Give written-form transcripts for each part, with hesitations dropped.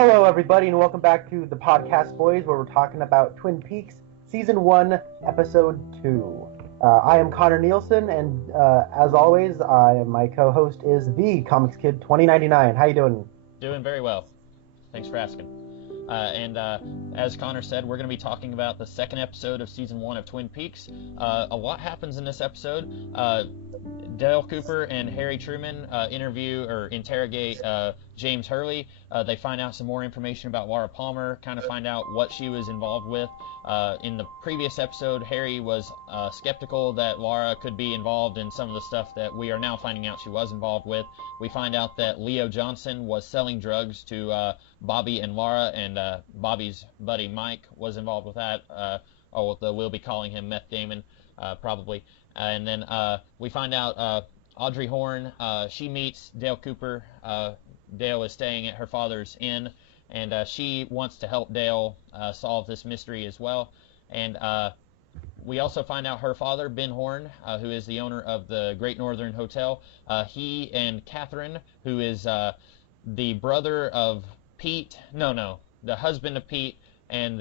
Hello, everybody, and welcome back to the Podcast Boys, where we're talking about Twin Peaks Season 1, Episode 2. I am Connor Nielsen, and as always, my co-host is the Comics Kid 2099. How you doing? Doing very well. Thanks for asking. As Connor said, we're going to be talking about the second episode of Season 1 of Twin Peaks. A lot happens in this episode. Dale Cooper and Harry Truman interrogate James Hurley. They find out some more information about Laura Palmer, kind of find out what she was involved with. In the previous episode, Harry was skeptical that Laura could be involved in some of the stuff that we are now finding out she was involved with. We find out that Leo Johnson was selling drugs to Bobby and Laura, and Bobby's buddy Mike was involved with that. We'll be calling him Meth Damon, probably. And then we find out Audrey Horne, she meets Dale Cooper. Dale is staying at her father's inn, and she wants to help Dale solve this mystery as well. And we also find out her father, Ben Horne, who is the owner of the Great Northern Hotel, he and Catherine, who is the brother of Pete, the husband of Pete, and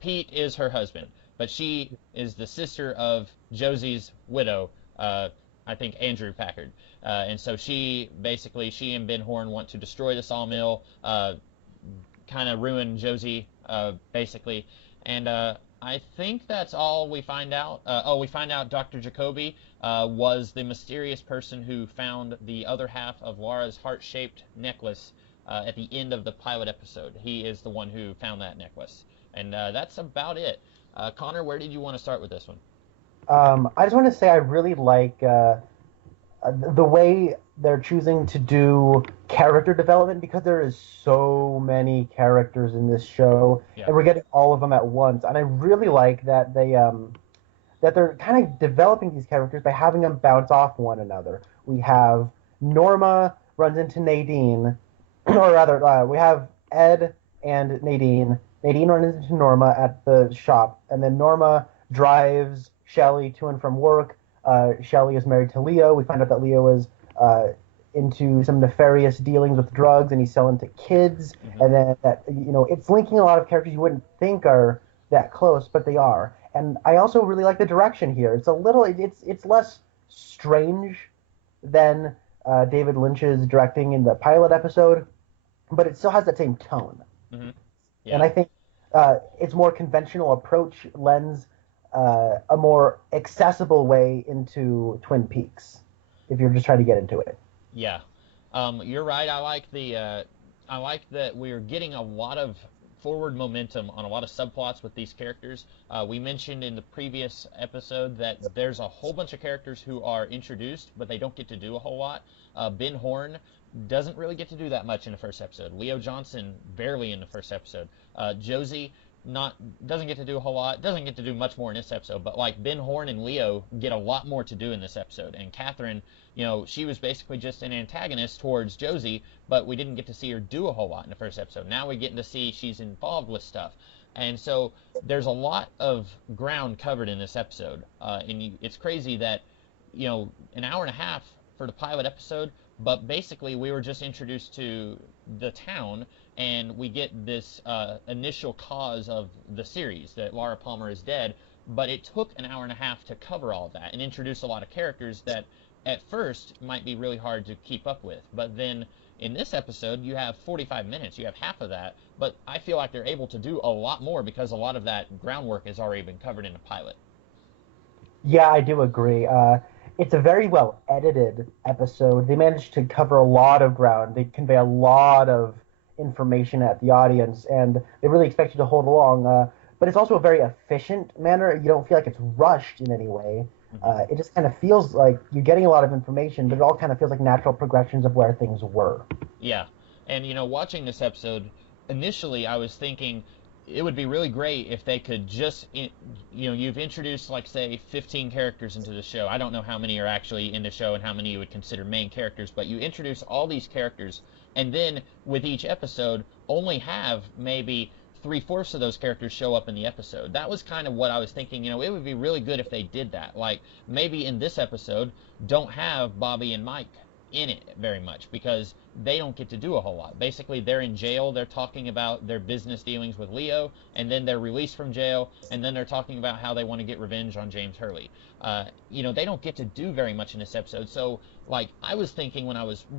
Pete is her husband, but she is the sister of Josie's widow, I think Andrew Packard. And so she and Ben Horne want to destroy the sawmill, kind of ruin Josie, basically. And I think that's all we find out. We find out Dr. Jacoby was the mysterious person who found the other half of Laura's heart-shaped necklace at the end of the pilot episode. He is the one who found that necklace. And that's about it. Connor, where did you want to start with this one? I just want to say I really like the way they're choosing to do character development, because there is so many characters in this show, and we're getting all of them at once. And I really like that they're kind of developing these characters by having them bounce off one another. We have Norma runs into Nadine, or rather, we have Ed and Nadine. Nadine runs into Norma at the shop, and then Norma drives Shelley to and from work. Shelley is married to Leo. We find out that Leo is into some nefarious dealings with drugs, and he's selling to kids. Mm-hmm. And then it's linking a lot of characters you wouldn't think are that close, but they are. And I also really like the direction here. It's less strange than David Lynch's directing in the pilot episode, but it still has that same tone. Mm-hmm. Yeah. And I think its more conventional approach lends a more accessible way into Twin Peaks, if you're just trying to get into it. Yeah, you're right. I like that we're getting a lot of forward momentum on a lot of subplots with these characters. We mentioned in the previous episode that there's a whole bunch of characters who are introduced, but they don't get to do a whole lot. Ben Horne doesn't really get to do that much in the first episode. Leo Johnson barely in the first episode. Josie doesn't get to do a whole lot, doesn't get to do much more in this episode, but like Ben Horne and Leo get a lot more to do in this episode. And Catherine, she was basically just an antagonist towards Josie, but we didn't get to see her do a whole lot in the first episode. Now we're getting to see she's involved with stuff. And so there's a lot of ground covered in this episode. It's crazy that, an hour and a half for the pilot episode, but basically we were just introduced to the town, and we get this initial cause of the series, that Laura Palmer is dead, but it took an hour and a half to cover all that and introduce a lot of characters that at first might be really hard to keep up with. But then in this episode, you have 45 minutes, you have half of that, but I feel like they're able to do a lot more because a lot of that groundwork has already been covered in the pilot. Yeah, I do agree. It's a very well edited episode. They managed to cover a lot of ground. They convey a lot of information at the audience, and they really expect you to hold along. But it's also a very efficient manner. You don't feel like it's rushed in any way. Mm-hmm. It just kind of feels like you're getting a lot of information, but it all kind of feels like natural progressions of where things were. Yeah, and watching this episode, initially I was thinking it would be really great if they could just, you've introduced, like, say, 15 characters into the show. I don't know how many are actually in the show and how many you would consider main characters, but you introduce all these characters, and then with each episode, only have maybe 3/4 of those characters show up in the episode. That was kind of what I was thinking. It would be really good if they did that. Like, maybe in this episode, don't have Bobby and Mike in it very much because they don't get to do a whole lot. Basically, they're in jail, they're talking about their business dealings with Leo, and then they're released from jail, and then they're talking about how they want to get revenge on James Hurley. They don't get to do very much in this episode. So, like, I was thinking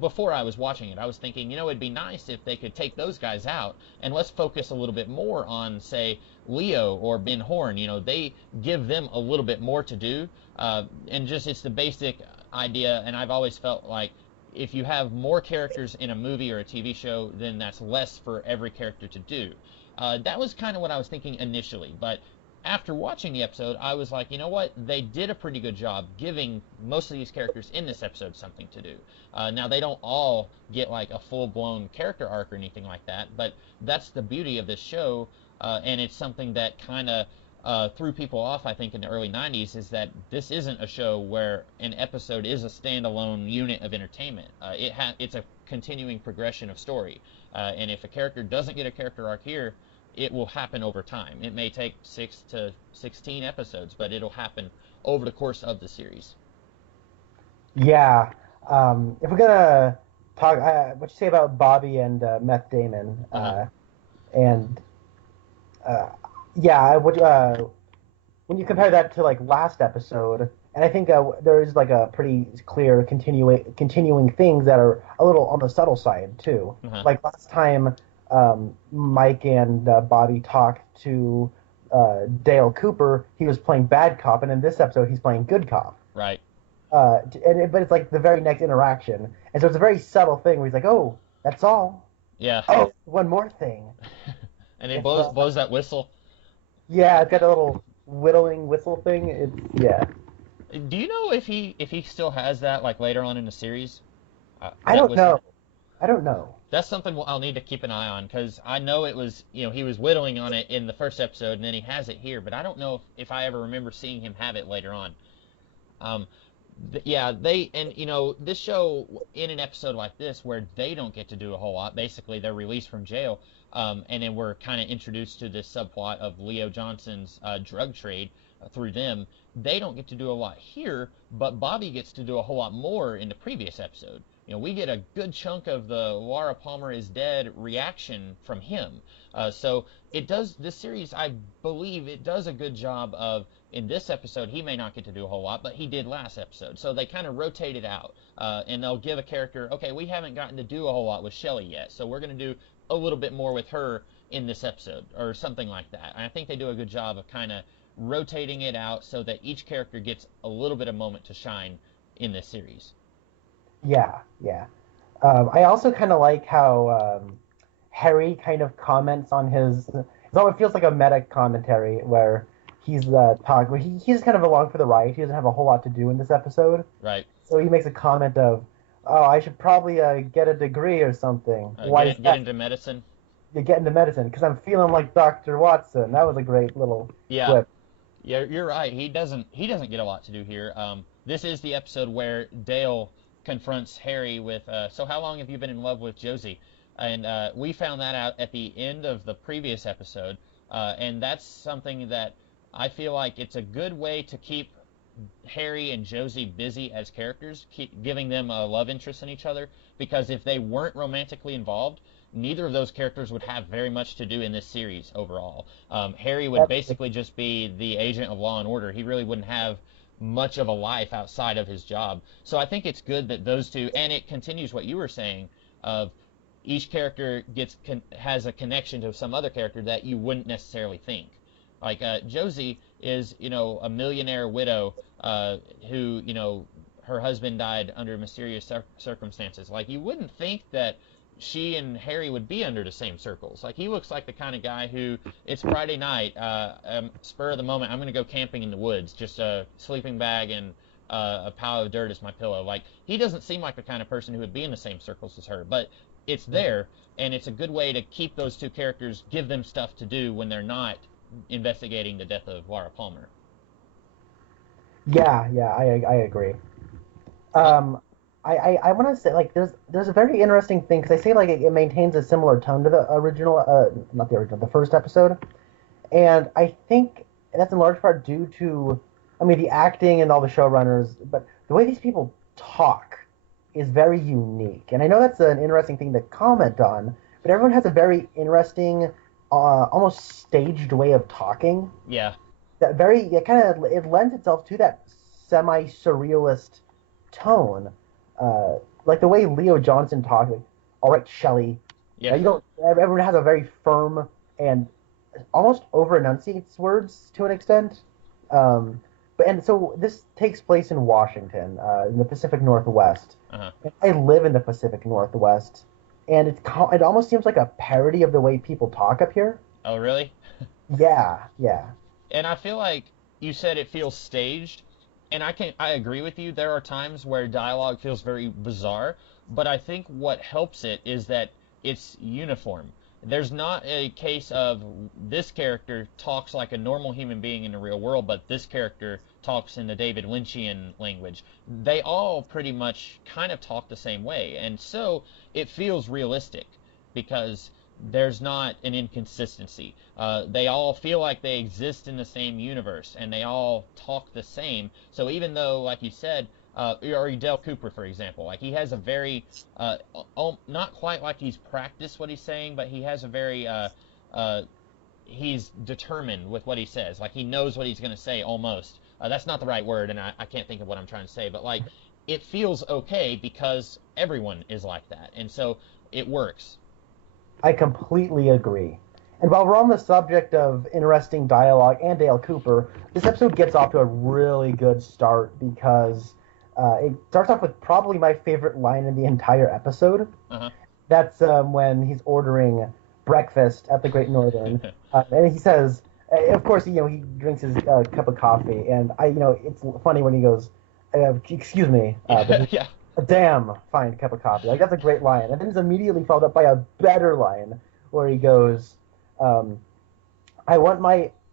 before I was watching it, I was thinking, it'd be nice if they could take those guys out and let's focus a little bit more on, say, Leo or Ben Horn. They give them a little bit more to do. And just it's the basic idea, and I've always felt like if you have more characters in a movie or a TV show, then that's less for every character to do. That was kind of what I was thinking initially, but after watching the episode, I was like, you know what? They did a pretty good job giving most of these characters in this episode something to do. Now, they don't all get like a full-blown character arc or anything like that, but that's the beauty of this show, and it's something that kind of threw people off, I think, in the early 90s, is that this isn't a show where an episode is a standalone unit of entertainment. It's a continuing progression of story. And if a character doesn't get a character arc here, it will happen over time. It may take 6 to 16 episodes, but it'll happen over the course of the series. Yeah. If we're gonna talk, what you say about Bobby and Meth Damon, and yeah, I would. When you compare that to like last episode, and I think there is like a pretty clear continuing things that are a little on the subtle side too. Like last time, Mike and Bobby talked to Dale Cooper. He was playing bad cop, and in this episode, he's playing good cop. Right. But it's like the very next interaction, and so it's a very subtle thing where he's like, "Oh, that's all." Yeah. Oh, one more thing. And it blows that whistle. Yeah, it's got a little whittling whistle thing. Yeah. Do you know if he still has that like later on in the series? I don't know. That's something I'll need to keep an eye on because I know it was he was whittling on it in the first episode and then he has it here, but I don't know if I ever remember seeing him have it later on. This show in an episode like this where they don't get to do a whole lot, basically they're released from jail, and then we're kind of introduced to this subplot of Leo Johnson's drug trade through them. They don't get to do a lot here, but Bobby gets to do a whole lot more in the previous episode. We get a good chunk of the Laura Palmer is dead reaction from him. So this series, I believe it does a good job of, in this episode, he may not get to do a whole lot, but he did last episode. So they kind of rotate it out, and they'll give a character, okay, we haven't gotten to do a whole lot with Shelley yet, so we're going to do a little bit more with her in this episode, or something like that. And I think they do a good job of kind of rotating it out so that each character gets a little bit of moment to shine in this series. Yeah. I also kind of like how Harry kind of comments on his. It feels like a meta commentary where he's talking. He's kind of along for the ride. He doesn't have a whole lot to do in this episode. Right. So he makes a comment of, "Oh, I should probably get a degree or something." Get into medicine. You get into medicine because I'm feeling like Dr. Watson. That was a great little clip. Yeah, you're right. He doesn't get a lot to do here. This is the episode where Dale confronts Harry with, so how long have you been in love with Josie? And we found that out at the end of the previous episode, and that's something that I feel like it's a good way to keep Harry and Josie busy as characters, keep giving them a love interest in each other, because if they weren't romantically involved, neither of those characters would have very much to do in this series overall. Harry would basically just be the agent of law and order. He really wouldn't have much of a life outside of his job. So I think it's good that those two, and it continues what you were saying of each character has a connection to some other character that you wouldn't necessarily think. Like Josie is, a millionaire widow who, her husband died under mysterious circumstances. Like, you wouldn't think that she and Harry would be under the same circles. Like, he looks like the kind of guy who, it's Friday night, spur of the moment, I'm going to go camping in the woods, just a sleeping bag and a pile of dirt as my pillow. Like, he doesn't seem like the kind of person who would be in the same circles as her, but it's there, and it's a good way to keep those two characters, give them stuff to do when they're not investigating the death of Laura Palmer. Yeah, I agree. I want to say, like, there's a very interesting thing, because I say, like, it maintains a similar tone to the original, not the original, the first episode, and I think that's in large part due to, the acting and all the showrunners, but the way these people talk is very unique. And I know that's an interesting thing to comment on, but everyone has a very interesting, almost staged way of talking. Yeah. That very it lends itself to that semi surrealist tone, like the way Leo Johnson talks. Like, all right, Shelley. Yeah. You don't. Everyone has a very firm and almost over enunciates words to an extent. And so this takes place in Washington, in the Pacific Northwest. Uh-huh. I live in the Pacific Northwest, and it almost seems like a parody of the way people talk up here. Oh, really? Yeah, yeah. And I feel like you said it feels staged, and I agree with you. There are times where dialogue feels very bizarre, but I think what helps it is that it's uniform. There's not a case of this character talks like a normal human being in the real world, but this character talks in the David Lynchian language. They all pretty much kind of talk the same way, and so it feels realistic because there's not an inconsistency. They all feel like they exist in the same universe, and they all talk the same. So even though, like you said, or Dale Cooper, for example, like he has a very, not quite like he's practiced what he's saying, but he has a very, he's determined with what he says. Like he knows what he's going to say almost. That's not the right word, and I can't think of what I'm trying to say, but like it feels okay because everyone is like that, and so it works. I completely agree. And while we're on the subject of interesting dialogue and Dale Cooper, this episode gets off to a really good start because it starts off with probably my favorite line in the entire episode. Uh-huh. That's when he's ordering breakfast at the Great Northern, and he says, of course, he drinks his cup of coffee, and it's funny when he goes, "Excuse me," but Yeah. a damn fine cup of coffee. Like that's a great line, and then it's immediately followed up by a better line where he goes, I'll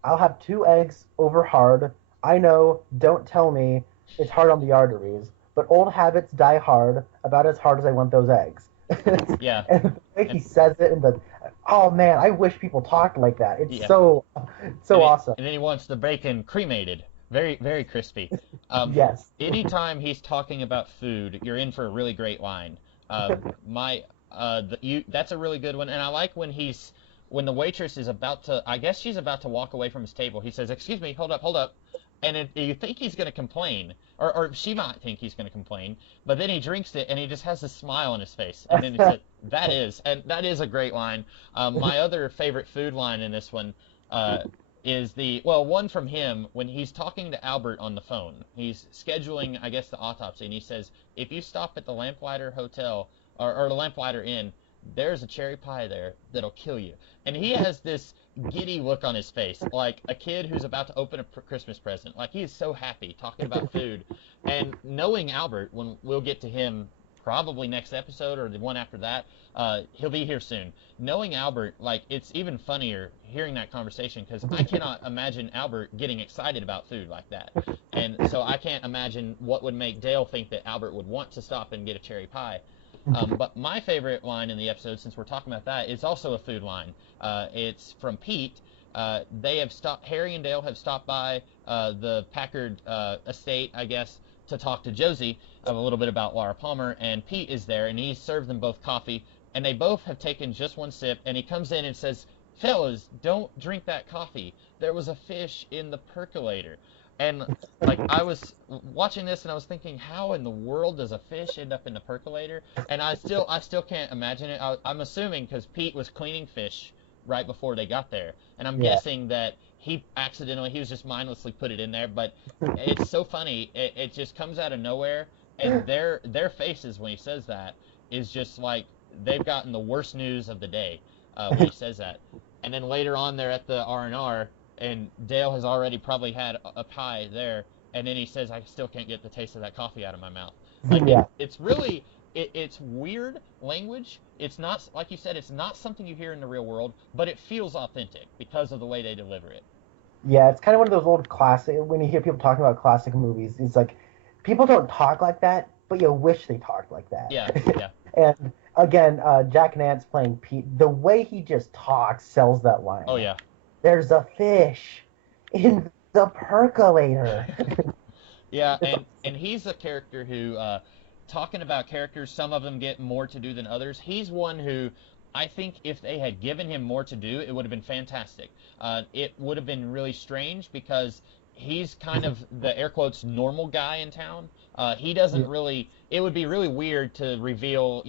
have 2 eggs over hard. I know, don't tell me it's hard on the arteries, but old habits die hard, about as hard as I want those eggs." Yeah. And the way he says it, oh man, I wish people talked like that. It's Yeah. so awesome. And then he wants the bacon cremated, very, very crispy. Yes. Anytime he's talking about food, you're in for a really great line. That's a really good one, and I like when the waitress is about to, I guess she's about to walk away from his table. He says, "Excuse me, hold up," and you think he's going to complain, or she might think he's going to complain, but then he drinks it and he just has a smile on his face, and then he said, that is a great line. My other favorite food line in this one is one from him when he's talking to Albert on the phone. He's scheduling, I guess, the autopsy, and he says, "If you stop at the Lamplighter Hotel or the Lamplighter Inn, there's a cherry pie there that'll kill you." And he has this giddy look on his face, like a kid who's about to open a Christmas present. Like he is so happy talking about food. And knowing Albert, when we'll get to him probably next episode or the one after that, he'll be here soon. Knowing Albert, like it's even funnier hearing that conversation because I cannot imagine Albert getting excited about food like that. And so I can't imagine what would make Dale think that Albert would want to stop and get a cherry pie. But my favorite line in the episode, since we're talking about that, is also a food line. It's from Pete. Harry and Dale have stopped by the Packard estate, I guess, to talk to Josie a little bit about Laura Palmer, and Pete is there, and he served them both coffee, and they both have taken just one sip, and he comes in and says, "Fellas, don't drink that coffee. There was a fish in the percolator." And like I was watching this and I was thinking, how in the world does a fish end up in the percolator? And I still can't imagine it. I'm assuming because Pete was cleaning fish right before they got there, and I'm guessing that he was just mindlessly put it in there. But it's so funny. It just comes out of nowhere, and their faces when he says that is just like they've gotten the worst news of the day when he says that. And then later on, they're at the R&R. And Dale has already probably had a pie there, and then he says, "I still can't get the taste of that coffee out of my mouth." Like it's really, it's weird language. It's not, like you said, it's not something you hear in the real world, but it feels authentic because of the way they deliver it. Yeah, it's kind of one of those old classic. When you hear people talking about classic movies, it's like people don't talk like that, but you wish they talked like that. Yeah, yeah. And again, Jack Nance playing Pete, the way he just talks sells that line. Oh yeah. There's a fish in the percolator. Yeah, and he's a character who talking about characters, some of them get more to do than others. He's one who I think if they had given him more to do, it would have been fantastic. It would have been really strange because he's kind of the air quotes normal guy in town. He doesn't really. It would be really weird to reveal,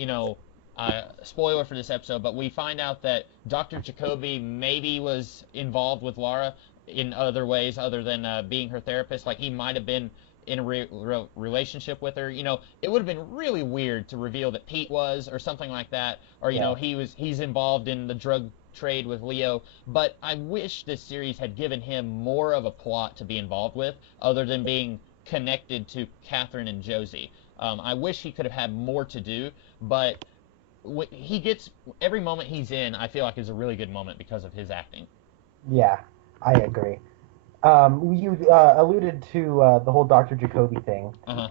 spoiler for this episode, but we find out that Dr. Jacoby maybe was involved with Lara in other ways other than being her therapist. Like he might have been in a relationship with her. It would have been really weird to reveal that Pete was or something like that, or he's involved in the drug trade with Leo. But I wish this series had given him more of a plot to be involved with, other than being connected to Catherine and Josie. I wish he could have had more to do, but he gets every moment he's in. I feel like is a really good moment because of his acting. Yeah, I agree. You alluded to the whole Dr. Jacoby thing, and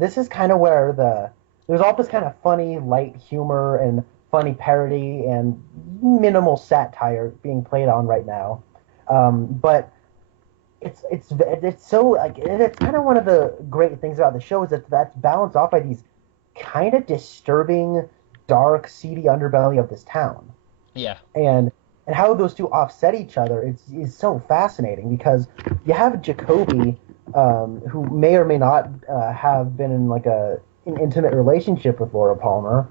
this is kind of where there's all this kind of funny, light humor and funny parody and minimal satire being played on right now. But it's so like it's kind of one of the great things about the show is that that's balanced off by these kind of disturbing, dark, seedy underbelly of this town. Yeah. And how those two offset each other is so fascinating because you have Jacoby, who may or may not have been in like an intimate relationship with Laura Palmer,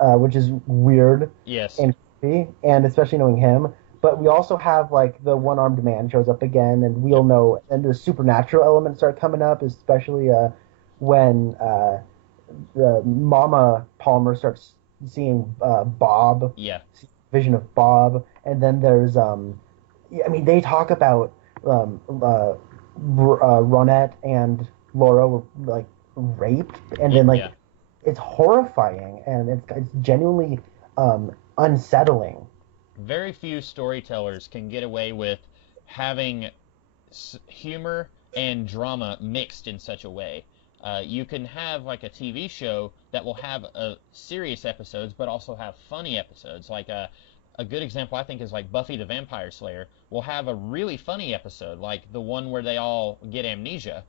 which is weird. Yes. And creepy, and especially knowing him. But we also have like the one-armed man shows up again, and we'll know, and the supernatural elements start coming up, especially when the Mama Palmer starts seeing Bob. Yeah. Vision of Bob, and then there's they talk about Ronette and Laura were like raped, and then it's horrifying, and it's genuinely unsettling. Very few storytellers can get away with having humor and drama mixed in such a way. You can have like a TV show that will have serious episodes, but also have funny episodes. Like a good example, I think, is like Buffy the Vampire Slayer will have a really funny episode, like the one where they all get amnesia,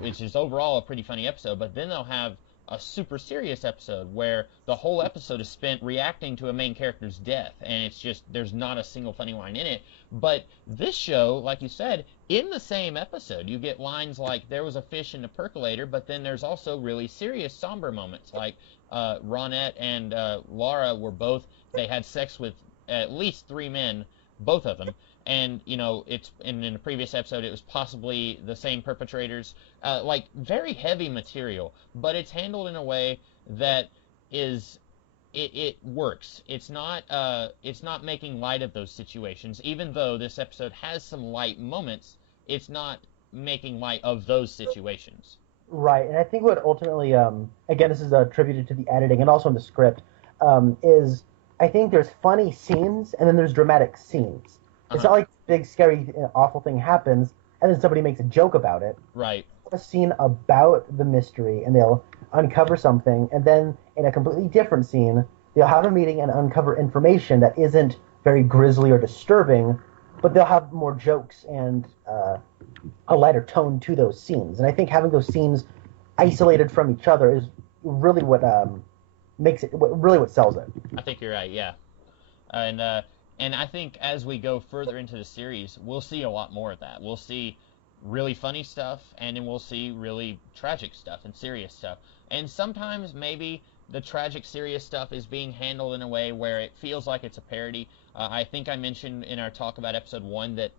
which is overall a pretty funny episode. But then they'll have a super serious episode where the whole episode is spent reacting to a main character's death, and it's just there's not a single funny line in it. But this show, like you said, in the same episode you get lines like there was a fish in the percolator, but then there's also really serious somber moments like Ronette and Laura they had sex with at least 3 men, both of them. And it's in the previous episode, it was possibly the same perpetrators. Like very heavy material, but it's handled in a way that it works. It's not making light of those situations. Even though this episode has some light moments, it's not making light of those situations. Right, and I think what ultimately, again, this is attributed to the editing and also in the script, is I think there's funny scenes and then there's dramatic scenes. It's not like big, scary, awful thing happens, and then somebody makes a joke about it. Right. A scene about the mystery, and they'll uncover something, and then in a completely different scene, they'll have a meeting and uncover information that isn't very grisly or disturbing, but they'll have more jokes and a lighter tone to those scenes. And I think having those scenes isolated from each other is really what makes it, really what sells it. I think you're right, yeah. And I think as we go further into the series, we'll see a lot more of that. We'll see really funny stuff, and then we'll see really tragic stuff and serious stuff. And sometimes maybe the tragic, serious stuff is being handled in a way where it feels like it's a parody. I think I mentioned in our talk about episode 1 that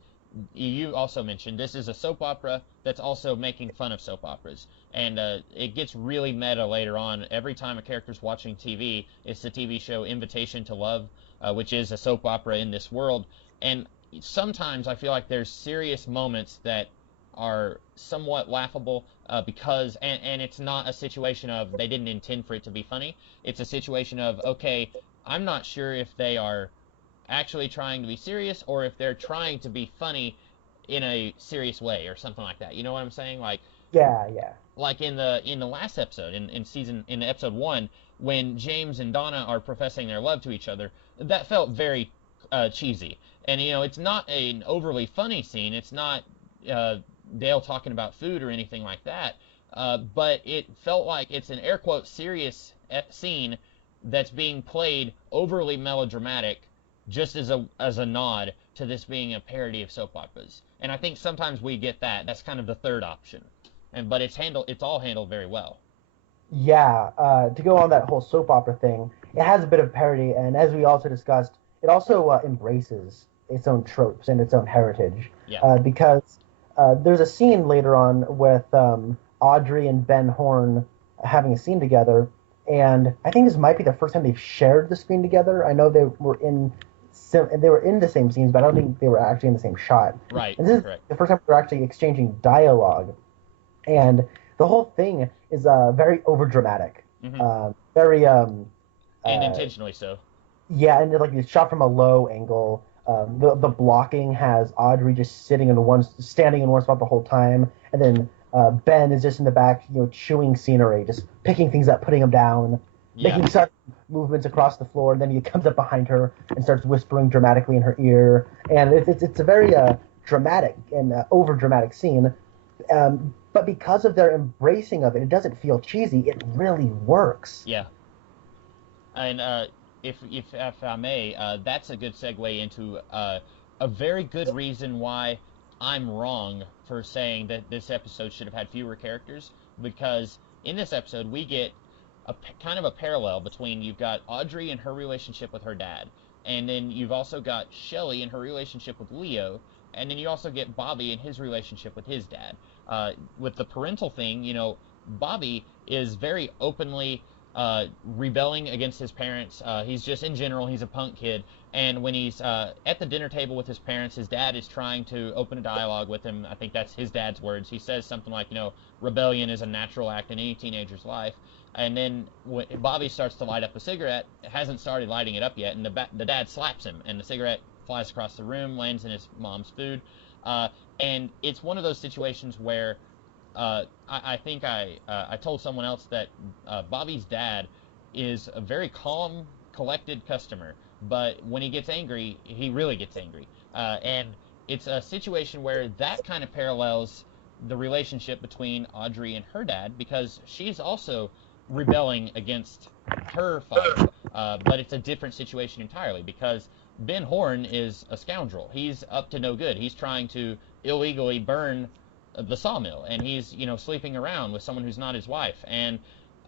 you also mentioned this is a soap opera that's also making fun of soap operas. And it gets really meta later on. Every time a character's watching TV, it's the TV show Invitation to Love, which is a soap opera in this world. And sometimes I feel like there's serious moments that are somewhat laughable because, and it's not a situation of they didn't intend for it to be funny. It's a situation of, okay, I'm not sure if they are actually trying to be serious or if they're trying to be funny in a serious way or something like that. You know what I'm saying? Like, yeah. Like in the last episode, in episode 1, when James and Donna are professing their love to each other, that felt very cheesy. And it's not an overly funny scene. It's not Dale talking about food or anything like that. but it felt like it's an air quote serious scene that's being played overly melodramatic, just as a nod to this being a parody of soap operas. And I think sometimes we get that. That's kind of the third option. But it's all handled very well. Yeah, to go on that whole soap opera thing, it has a bit of parody, and as we also discussed, it also embraces its own tropes and its own heritage. Yeah. Because there's a scene later on with Audrey and Ben Horne having a scene together, and I think this might be the first time they've shared the screen together. I know they were in the same scenes, but I don't think they were actually in the same shot. Right. And this is the first time they're actually exchanging dialogue, and the whole thing is very overdramatic, very and intentionally so. Yeah, and like it's shot from a low angle. The blocking has Audrey just standing in one spot the whole time, and then Ben is just in the back, chewing scenery, just picking things up, putting them down, making sudden movements across the floor. And then he comes up behind her and starts whispering dramatically in her ear, and it's a very dramatic and over dramatic scene. But because of their embracing of it, it doesn't feel cheesy. It really works. Yeah. And if I may, that's a good segue into a very good reason why I'm wrong for saying that this episode should have had fewer characters. Because in this episode, we get kind of a parallel between you've got Audrey and her relationship with her dad, and then you've also got Shelley and her relationship with Leo, and then you also get Bobby and his relationship with his dad. With the parental thing, Bobby is very openly rebelling against his parents. He's just, in general, he's a punk kid. And when he's at the dinner table with his parents, his dad is trying to open a dialogue with him. I think that's his dad's words. He says something like, rebellion is a natural act in any teenager's life. And then when Bobby starts to light up a cigarette, hasn't started lighting it up yet, and the dad slaps him, and the cigarette flies across the room, lands in his mom's food. And it's one of those situations where I think I told someone else that Bobby's dad is a very calm, collected customer, but when he gets angry, he really gets angry. And it's a situation where that kind of parallels the relationship between Audrey and her dad, because she's also rebelling against her father, but it's a different situation entirely, because Ben Horne is a scoundrel. He's up to no good. He's trying to illegally burn the sawmill, and he's sleeping around with someone who's not his wife. And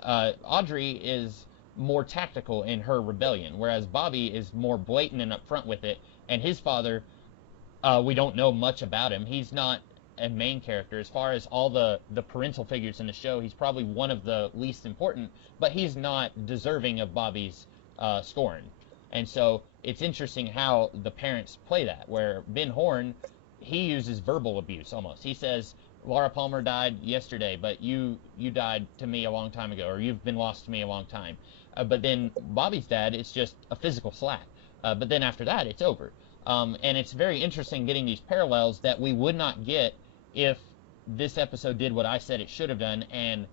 Audrey is more tactical in her rebellion, whereas Bobby is more blatant and upfront with it. And his father, we don't know much about him. He's not a main character. As far as all the parental figures in the show, he's probably one of the least important, but he's not deserving of Bobby's scorn. And so it's interesting how the parents play that, where Ben Horne, he uses verbal abuse almost. He says, Laura Palmer died yesterday, but you died to me a long time ago, or you've been lost to me a long time. But then Bobby's dad, it's just a physical slap. But then after that, it's over. And it's very interesting getting these parallels that we would not get if this episode did what I said it should have done and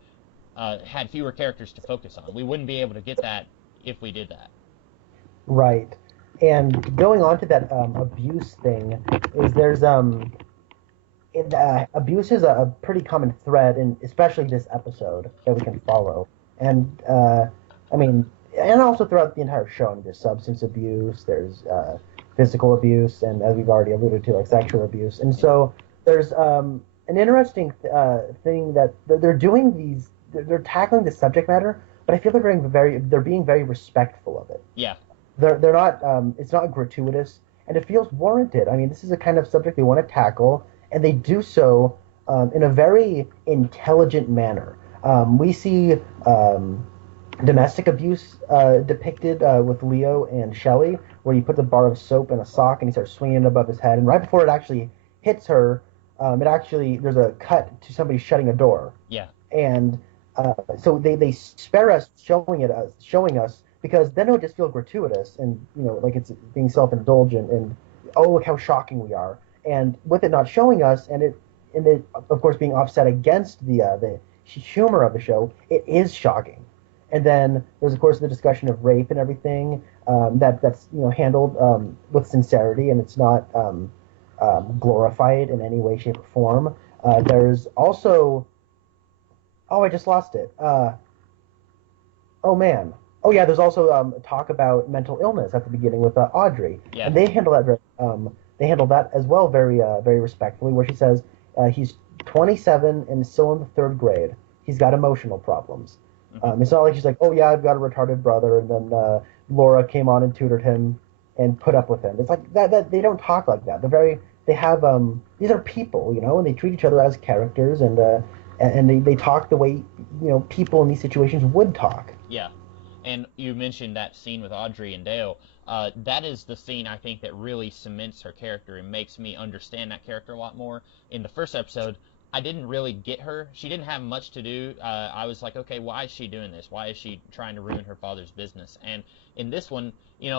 had fewer characters to focus on. We wouldn't be able to get that if we did that. Right. And going on to that abuse thing, abuse is a pretty common thread, in especially this episode that we can follow. And and also throughout the entire show, there's substance abuse, there's physical abuse, and as we've already alluded to, like sexual abuse. And so there's an interesting thing that they're doing they're tackling the subject matter, but I feel they're being very respectful of it. Yeah. They're not. It's not gratuitous, and it feels warranted. I mean, this is a kind of subject they want to tackle, and they do so in a very intelligent manner. We see domestic abuse depicted with Leo and Shelley, where he puts a bar of soap in a sock and he starts swinging it above his head, and right before it actually hits her, there's a cut to somebody shutting a door. Yeah. And so they spare us showing us. Because then it would just feel gratuitous and, like it's being self-indulgent and, oh, look how shocking we are. And with it not showing us and it of course, being offset against the humor of the show, it is shocking. And then there's, of course, the discussion of rape and everything that's handled with sincerity, and it's not glorified in any way, shape, or form. There's also Oh, I just lost it. Oh man. Oh yeah. There's also talk about mental illness at the beginning with Audrey, Yeah. and they handle that they handle that as well very respectfully, where she says he's 27 and still in the third grade. He's got emotional problems. Hmm. It's not like she's like, oh yeah, I've got a retarded brother, and then Laura came on and tutored him and put up with him. It's like that they don't talk like that. They have these are people, and they treat each other as characters, and they talk the way people in these situations would talk. Yeah. And you mentioned that scene with Audrey and Dale. That is the scene I think that really cements her character and makes me understand that character a lot more. In the first episode, I didn't really get her. She didn't have much to do. I was like, okay, why is she doing this? Why is she trying to ruin her father's business? And in this one,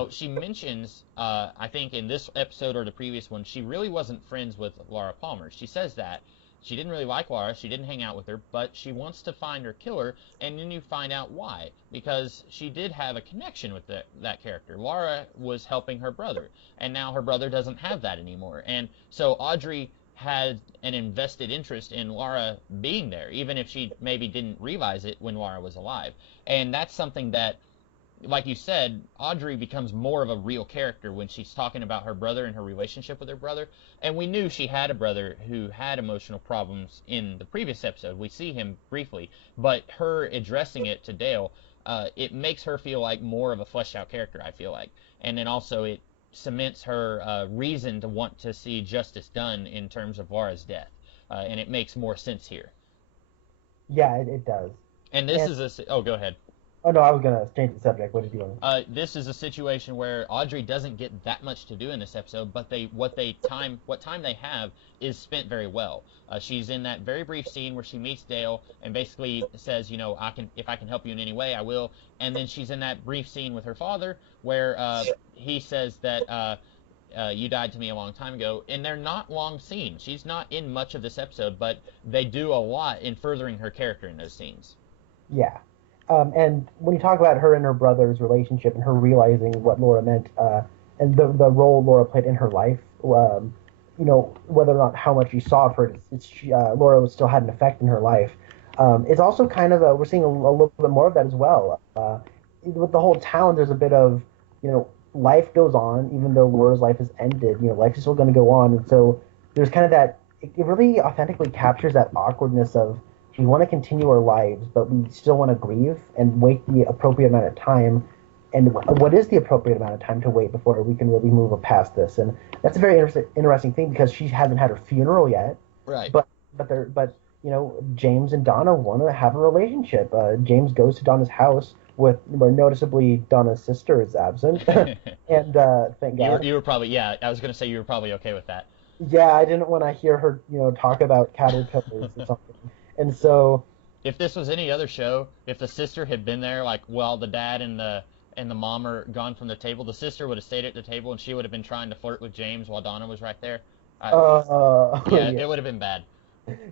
she mentions, I think in this episode or the previous one, she really wasn't friends with Laura Palmer. She says that. She didn't really like Laura. She didn't hang out with her, but she wants to find her killer, and then you find out why. Because she did have a connection with that character. Laura was helping her brother, and now her brother doesn't have that anymore. And so Audrey had an invested interest in Laura being there, even if she maybe didn't realize it when Laura was alive. And that's something that, like you said, Audrey becomes more of a real character when she's talking about her brother and her relationship with her brother. And we knew she had a brother who had emotional problems in the previous episode. We see him briefly, but her addressing it to Dale, it makes her feel like more of a fleshed out character, I feel like. And then also it cements her reason to want to see justice done in terms of Laura's death. And it makes more sense here. Yeah, it does. And this And is a. Oh, go ahead. oh no, I was gonna change the subject. What did you want? This is a situation where Audrey doesn't get that much to do in this episode, but what time they have is spent very well. She's in that very brief scene where she meets Dale and basically says, if I can help you in any way, I will. And then she's in that brief scene with her father where he says that you died to me a long time ago, and they're not long scenes. She's not in much of this episode, but they do a lot in furthering her character in those scenes. Yeah. And when you talk about her and her brother's relationship and her realizing what Laura meant, and the role Laura played in her life, whether or not how much you saw of her, Laura still had an effect in her life. It's also kind of we're seeing a little bit more of that as well. With the whole town, there's a bit of, life goes on, even though Laura's life has ended. Life is still going to go on, and so there's kind of that. It really authentically captures that awkwardness of we want to continue our lives, but we still want to grieve and wait the appropriate amount of time. And what is the appropriate amount of time to wait before we can really move past this? And that's a very interesting thing because she hasn't had her funeral yet. Right. But James and Donna want to have a relationship. James goes to Donna's house where noticeably Donna's sister is absent, and thank God. You were probably, yeah. I was gonna say you were probably okay with that. Yeah, I didn't want to hear her talk about caterpillars or something. And so If this was any other show, if the sister had been there, like while the dad and the mom are gone from the table, the sister would have stayed at the table and she would have been trying to flirt with James while Donna was right there. Yeah, yeah, it would have been bad.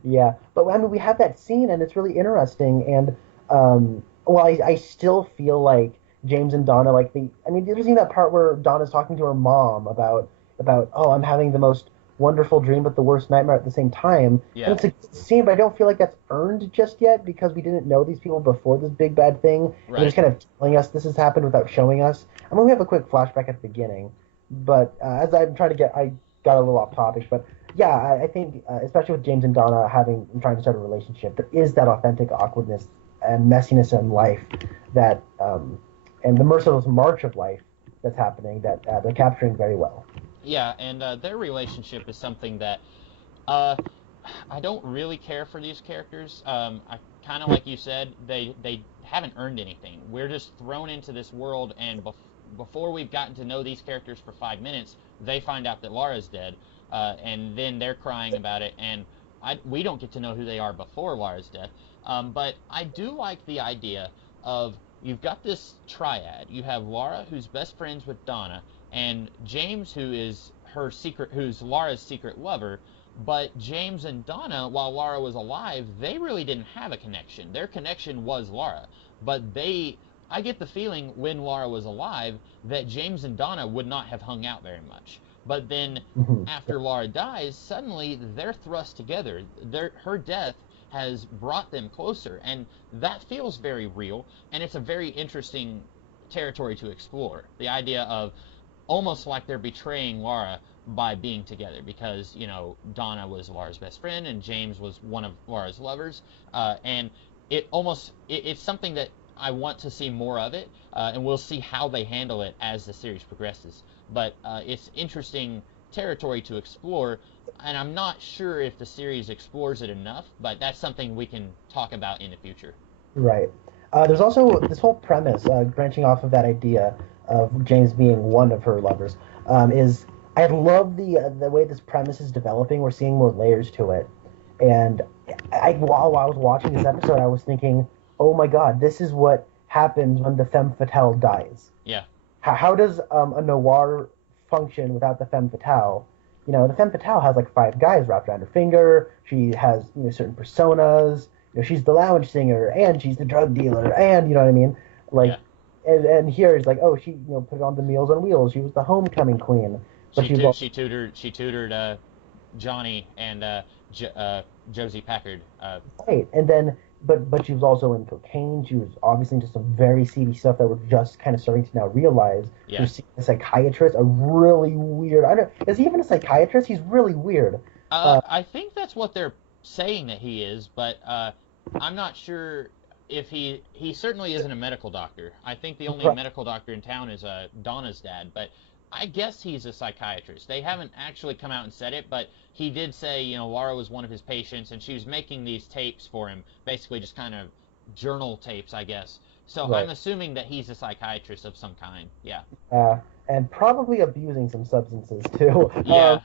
yeah. But I mean, we have that scene, and it's really interesting. And well, I still feel like James and Donna, like I mean, there's even that part where Donna's talking to her mom about oh, I'm having the most wonderful dream, but the worst nightmare at the same time. And Yeah, it's a good scene, but I don't feel like that's earned just yet because we didn't know these people before this big bad thing. And they're right. just kind of telling us this has happened without showing us. I mean, we have a quick flashback at the beginning, but as I'm trying to I got a little off topic, but yeah, I think especially with James and Donna trying to start a relationship, there is that authentic awkwardness and messiness in life that and the merciless march of life that's happening that they're capturing very well. Yeah, and their relationship is something that uh, I don't really care for these characters. I kind of like you said, they haven't earned anything. We're just thrown into this world, and before we've gotten to know these characters for 5 minutes, they find out that Laura's dead, and then they're crying about it, and we don't get to know who they are before Laura's death. But I do like the idea of you've got this triad. You have Laura, who's best friends with Donna, and James, who's Laura's secret lover. But James and Donna, while Laura was alive, they really didn't have a connection. Their connection was Laura. But I get the feeling when Laura was alive that James and Donna would not have hung out very much. But then Mhm. after Laura dies, suddenly they're thrust together. Her death has brought them closer, and that feels very real, and it's a very interesting territory to explore. The idea of almost like they're betraying Laura by being together because, Donna was Laura's best friend and James was one of Laura's lovers, and it's something that I want to see more of it, and we'll see how they handle it as the series progresses. But it's interesting territory to explore, and I'm not sure if the series explores it enough, but that's something we can talk about in the future. Right. There's also this whole premise, branching off of that idea of James being one of her lovers. Is I love the way this premise is developing. We're seeing more layers to it, and while I was watching this episode, I was thinking, oh my God, this is what happens when the femme fatale dies. Yeah. How does a noir function without the femme fatale? The femme fatale has like 5 guys wrapped around her finger. She has certain personas. She's the lounge singer, and she's the drug dealer, and you know what I mean? Like, yeah. And here it's like, oh, she put it on the Meals on Wheels. She was the homecoming queen. But she tutored Johnny and Josie Packard. Right, and then but she was also in cocaine. She was obviously into some very seedy stuff that we're just kind of starting to now realize. Yeah. You're seeing a psychiatrist, a really weird. Is he even a psychiatrist? He's really weird. I think that's what they're saying that he is, but I'm not sure if he certainly isn't a medical doctor. I think the only medical doctor in town is Donna's dad, but I guess he's a psychiatrist. They haven't actually come out and said it, but he did say, Laura was one of his patients, and she was making these tapes for him, basically just kind of journal tapes, I guess. So right. I'm assuming that he's a psychiatrist of some kind, yeah. And probably abusing some substances, too. Yeah.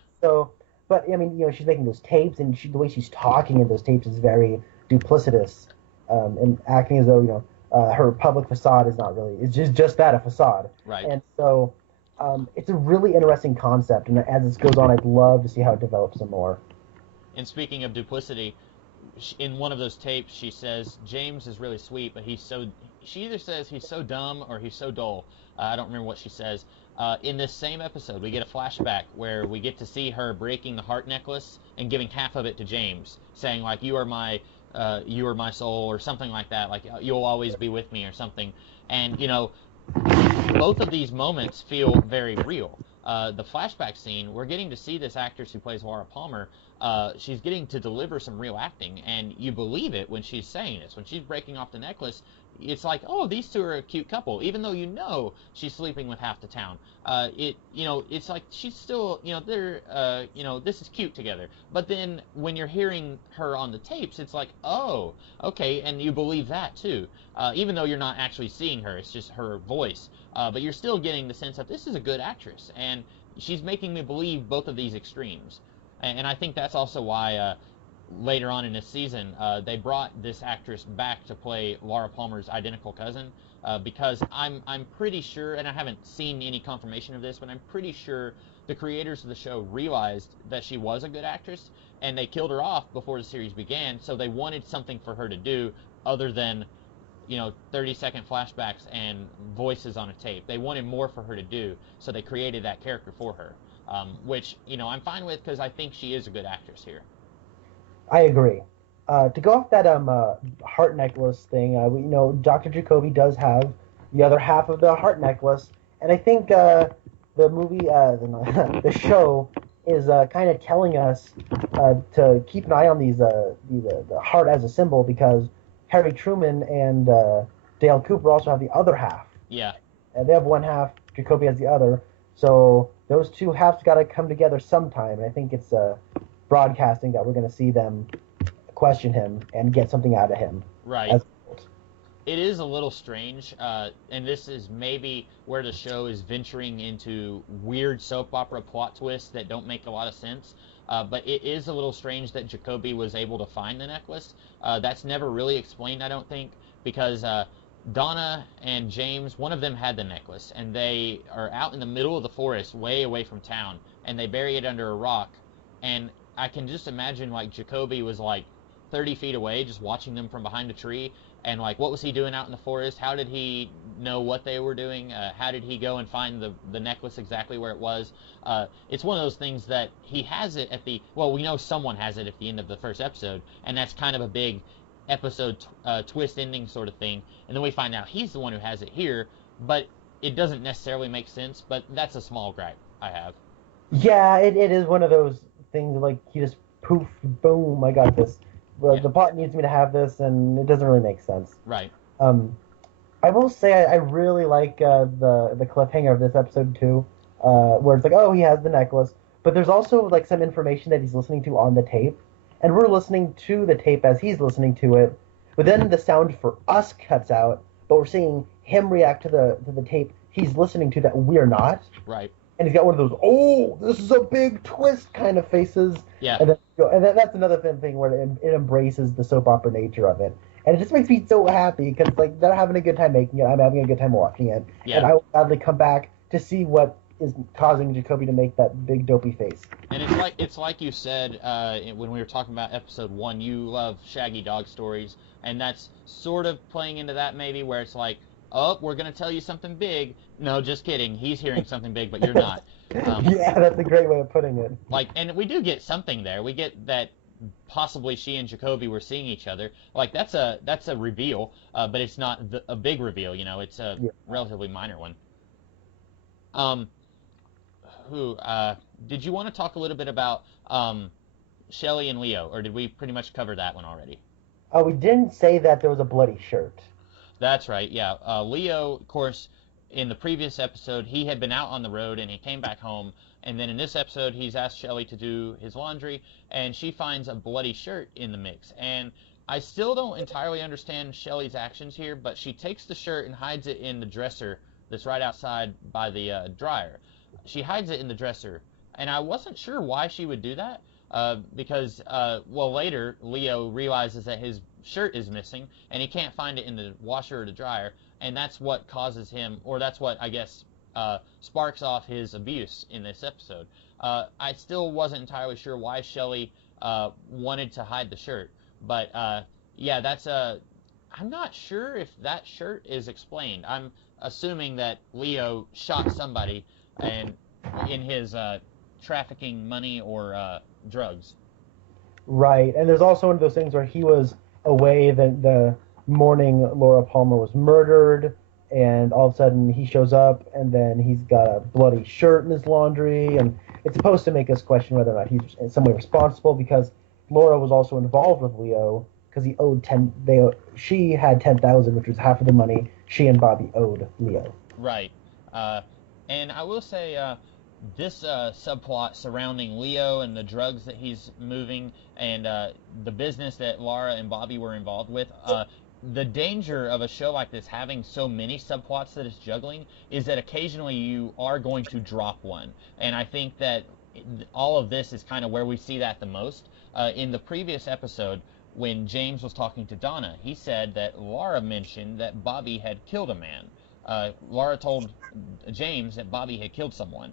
But, I mean, she's making those tapes, and the way she's talking in those tapes is very duplicitous, and acting as though, her public facade is not really, it's just that, a facade. Right. And so it's a really interesting concept, and as this goes on, I'd love to see how it develops some more. And speaking of duplicity, in one of those tapes, she says, James is really sweet, but she either says he's so dumb or he's so dull. I don't remember what she says. In this same episode, we get a flashback where we get to see her breaking the heart necklace and giving half of it to James, saying like, you are my soul, or something like that, like you'll always be with me or something. And both of these moments feel very real. The flashback scene, we're getting to see this actress who plays Laura Palmer. She's getting to deliver some real acting, and you believe it when she's saying this. When she's breaking off the necklace, it's like, oh, these two are a cute couple, even though she's sleeping with half the town. It's like she's still, they're, this is cute together. But then when you're hearing her on the tapes, it's like, oh, okay, and you believe that too. Even though you're not actually seeing her, it's just her voice. But you're still getting the sense that this is a good actress, and she's making me believe both of these extremes. And I think that's also why later on in this season, they brought this actress back to play Laura Palmer's identical cousin, because I'm pretty sure, and I haven't seen any confirmation of this, but I'm pretty sure the creators of the show realized that she was a good actress, and they killed her off before the series began, so they wanted something for her to do other than 30-second flashbacks and voices on a tape. They wanted more for her to do, so they created that character for her, which, I'm fine with because I think she is a good actress here. I agree. To go off that heart necklace thing, Dr. Jacoby does have the other half of the heart necklace, and I think the movie, the show, is kind of telling us to keep an eye on these the heart as a symbol, because Harry Truman and Dale Cooper also have the other half. Yeah. They have one half, Jacoby has the other, so those two halves got to come together sometime, and I think it's broadcasting that we're going to see them question him and get something out of him. Right. It is a little strange, and this is maybe where the show is venturing into weird soap opera plot twists that don't make a lot of sense. But it is a little strange that Jacoby was able to find the necklace. That's never really explained, I don't think, because Donna and James, one of them had the necklace, and they are out in the middle of the forest, way away from town, and they bury it under a rock. And I can just imagine, like, Jacoby was like, 30 feet away, just watching them from behind a tree. And like, what was he doing out in the forest? How did he know what they were doing? How did he go and find the necklace exactly where it was? It's one of those things that he has it at the, well, we know someone has it at the end of the first episode, and that's kind of a big episode twist ending sort of thing. And then we find out he's the one who has it here, but it doesn't necessarily make sense. But that's a small gripe I have. Yeah, it is one of those things like he just poof, boom, I got this. Well, Yeah. the plot needs me to have this, and it doesn't really make sense. Right. Um, I will say I really like the cliffhanger of this episode too, where it's like, oh, he has the necklace, but there's also like some information that he's listening to on the tape, and we're listening to the tape as he's listening to it, but then the sound for us cuts out, but we're seeing him react to the tape he's listening to that we're not. Right. And he's got one of those, oh, this is a big twist kind of faces. Yeah. And then that's another thing where it embraces the soap opera nature of it. And it just makes me so happy because like they're having a good time making it. I'm having a good time watching it. Yeah. And I will gladly come back to see what is causing Jacoby to make that big dopey face. And it's like you said when we were talking about episode 1, you love Shaggy Dog stories, and that's sort of playing into that maybe where it's like, oh, we're going to tell you something big. No, just kidding. He's hearing something big, but you're not. Yeah, that's a great way of putting it. Like, and we do get something there. We get that possibly she and Jacoby were seeing each other. Like, that's a reveal, but it's not a big reveal. You know, it's a relatively minor one. Did you want to talk a little bit about Shelley and Leo, or did we pretty much cover that one already? We didn't say that there was a bloody shirt. That's right, yeah. Leo, of course, in the previous episode, he had been out on the road and he came back home. And then in this episode, he's asked Shelley to do his laundry, and she finds a bloody shirt in the mix. And I still don't entirely understand Shelley's actions here, but she takes the shirt and hides it in the dresser that's right outside by the dryer. She hides it in the dresser, and I wasn't sure why she would do that. Because later Leo realizes that his shirt is missing and he can't find it in the washer or the dryer, and that's what causes him, or that's what I guess sparks off his abuse in this episode. I still wasn't entirely sure why Shelley wanted to hide the shirt, but yeah, I'm not sure if that shirt is explained. I'm assuming that Leo shot somebody and in his trafficking money or drugs. Right, and there's also one of those things where he was away the morning Laura Palmer was murdered, and all of a sudden he shows up, and then he's got a bloody shirt in his laundry, and it's supposed to make us question whether or not he's in some way responsible, because Laura was also involved with Leo, because he owed she had 10,000, which was half of the money she and Bobby owed Leo. Right, and I will say this subplot surrounding Leo and the drugs that he's moving and the business that Laura and Bobby were involved with, the danger of a show like this having so many subplots that it's juggling is that occasionally you are going to drop one. And I think that all of this is kind of where we see that the most. In the previous episode, when James was talking to Donna, he said that Laura mentioned that Bobby had killed a man. Laura told James that Bobby had killed someone.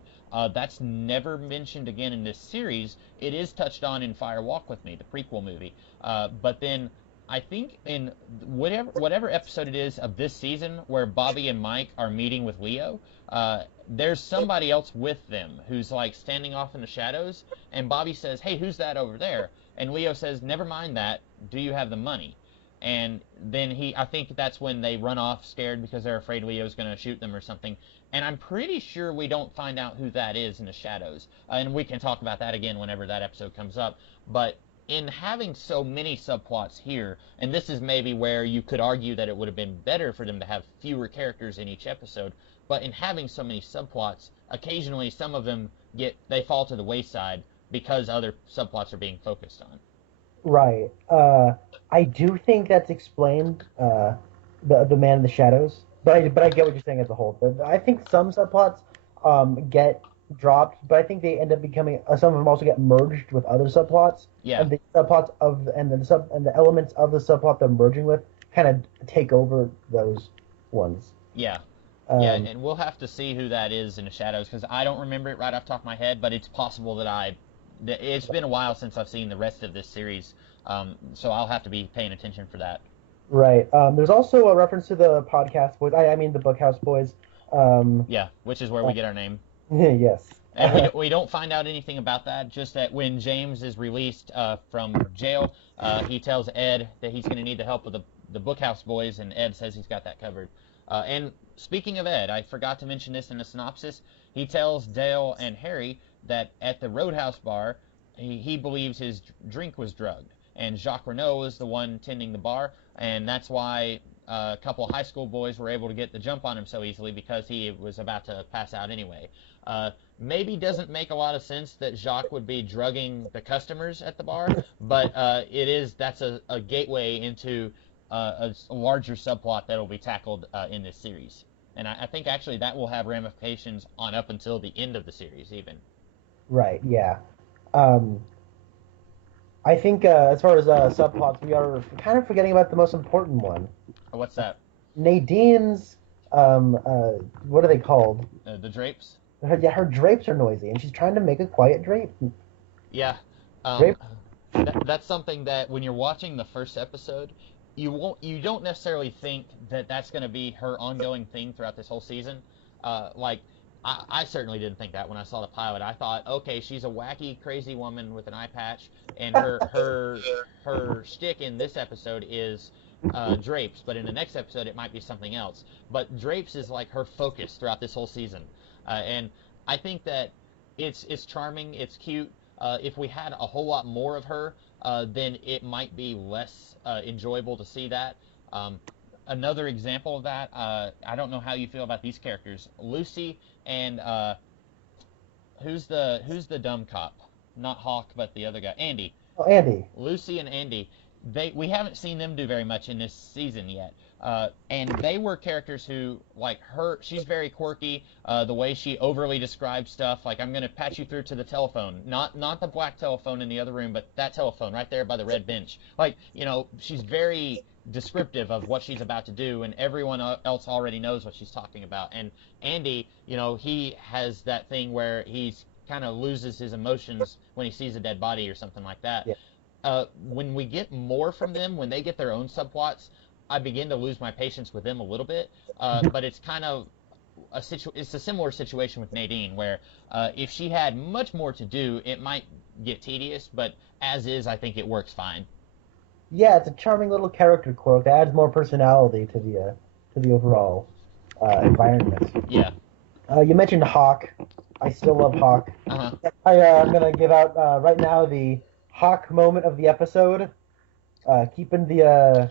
That's never mentioned again in this series. It is touched on in Fire Walk with Me, the prequel movie. But then I think in whatever episode it is of this season where Bobby and Mike are meeting with Leo, there's somebody else with them who's like standing off in the shadows, and Bobby says, "Hey, who's that over there?" And Leo says, "Never mind that. Do you have the money?" And then I think that's when they run off scared because they're afraid Leo's going to shoot them or something. And I'm pretty sure we don't find out who that is in the shadows. And we can talk about that again whenever that episode comes up. But in having so many subplots here, and this is maybe where you could argue that it would have been better for them to have fewer characters in each episode, but in having so many subplots, occasionally some of them they fall to the wayside because other subplots are being focused on. Right. I do think that's explained, the man in the shadows, but I get what you're saying as a whole. But I think some subplots get dropped, but I think they end up becoming some of them also get merged with other subplots. Yeah. And the subplots and the elements of the subplot they're merging with kind of take over those ones. Yeah. Yeah, and we'll have to see who that is in the shadows, because I don't remember it right off the top of my head, but it's possible that it's been a while since I've seen the rest of this series, So I'll have to be paying attention for that. Right. There's also a reference to the podcast boys. I mean the Bookhouse Boys. Um, Yeah, which is where we get our name. yes. And we don't find out anything about that, just that when James is released from jail, he tells Ed that he's going to need the help of the Bookhouse Boys, and Ed says he's got that covered. And speaking of Ed, I forgot to mention this in the synopsis. He tells Dale and Harry that at the Roadhouse bar, he believes his drink was drugged, and Jacques Renault is the one tending the bar, and that's why a couple of high school boys were able to get the jump on him so easily because he was about to pass out anyway. Maybe doesn't make a lot of sense that Jacques would be drugging the customers at the bar, but that's a gateway into a larger subplot that will be tackled in this series. And I think actually that will have ramifications on up until the end of the series even. Right. Yeah. Um, I think as far as subplots, we are kind of forgetting about the most important one. What's that? Nadine's what are they called? The drapes? Her drapes are noisy, and she's trying to make a quiet drape. Yeah. Drape. That's something that when you're watching the first episode, you don't necessarily think that that's going to be her ongoing thing throughout this whole season. Like I certainly didn't think that when I saw the pilot. I thought, okay, she's a wacky, crazy woman with an eye patch, and her shtick in this episode is drapes, but in the next episode it might be something else. But drapes is like her focus throughout this whole season, and I think that it's charming, it's cute. If we had a whole lot more of her, then it might be less enjoyable to see that. Another example of that, I don't know how you feel about these characters. Lucy and who's the dumb cop? Not Hawk, but the other guy, Andy. Oh, Andy. Lucy and Andy. We haven't seen them do very much in this season yet. And they were characters who, like her, she's very quirky. The way she overly describes stuff, like I'm gonna patch you through to the telephone, not the black telephone in the other room, but that telephone right there by the red bench. Like, she's very descriptive of what she's about to do, and everyone else already knows what she's talking about. And Andy, he has that thing where he's kind of loses his emotions when he sees a dead body or something like that. Yeah. When we get more from them, when they get their own subplots, I begin to lose my patience with them a little bit. But it's kind of it's a similar situation with Nadine, where if she had much more to do, it might get tedious. But as is, I think it works fine. Yeah, it's a charming little character quirk that adds more personality to the overall environment. Yeah. You mentioned Hawk. I still love Hawk. Uh-huh. I'm gonna give out right now the Hawk moment of the episode. Keeping the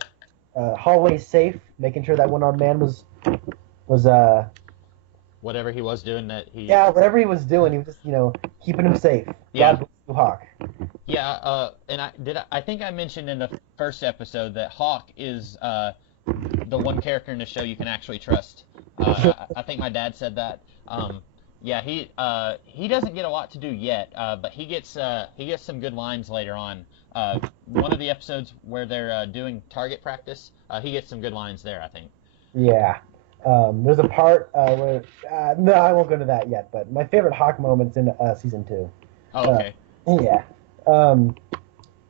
hallway safe, making sure that one-armed man was whatever he was doing whatever he was doing, he was just keeping him safe. Yeah. God bless you, Hawk. Yeah, and I think I mentioned in the first episode that Hawk is the one character in the show you can actually trust. I think my dad said that. Yeah, he doesn't get a lot to do yet, but he gets some good lines later on. One of the episodes where they're doing target practice, he gets some good lines there, I think. Yeah. There's a part where no, I won't go into that yet. But my favorite Hawk moments in season 2. Oh, okay. Yeah.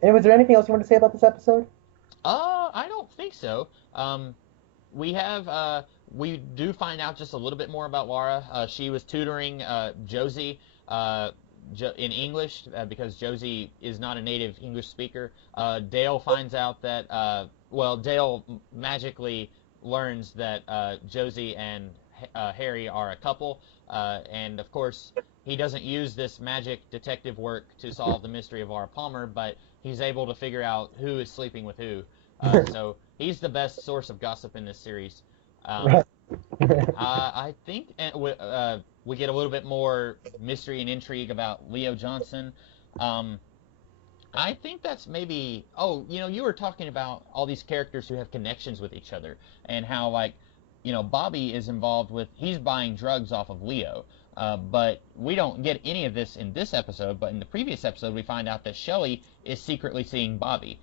Anyway, is there anything else you want to say about this episode? I don't think so. We do find out just a little bit more about Laura. She was tutoring Josie in English because Josie is not a native English speaker. Dale finds out that, Dale magically learns that Josie and Harry are a couple, and of course he doesn't use this magic detective work to solve the mystery of Laura Palmer, but he's able to figure out who is sleeping with who. So he's the best source of gossip in this series. I think we get a little bit more mystery and intrigue about Leo Johnson. I think that's maybe. Oh, you were talking about all these characters who have connections with each other, and how Bobby is involved with. He's buying drugs off of Leo. But we don't get any of this in this episode. But in the previous episode, we find out that Shelley is secretly seeing Bobby.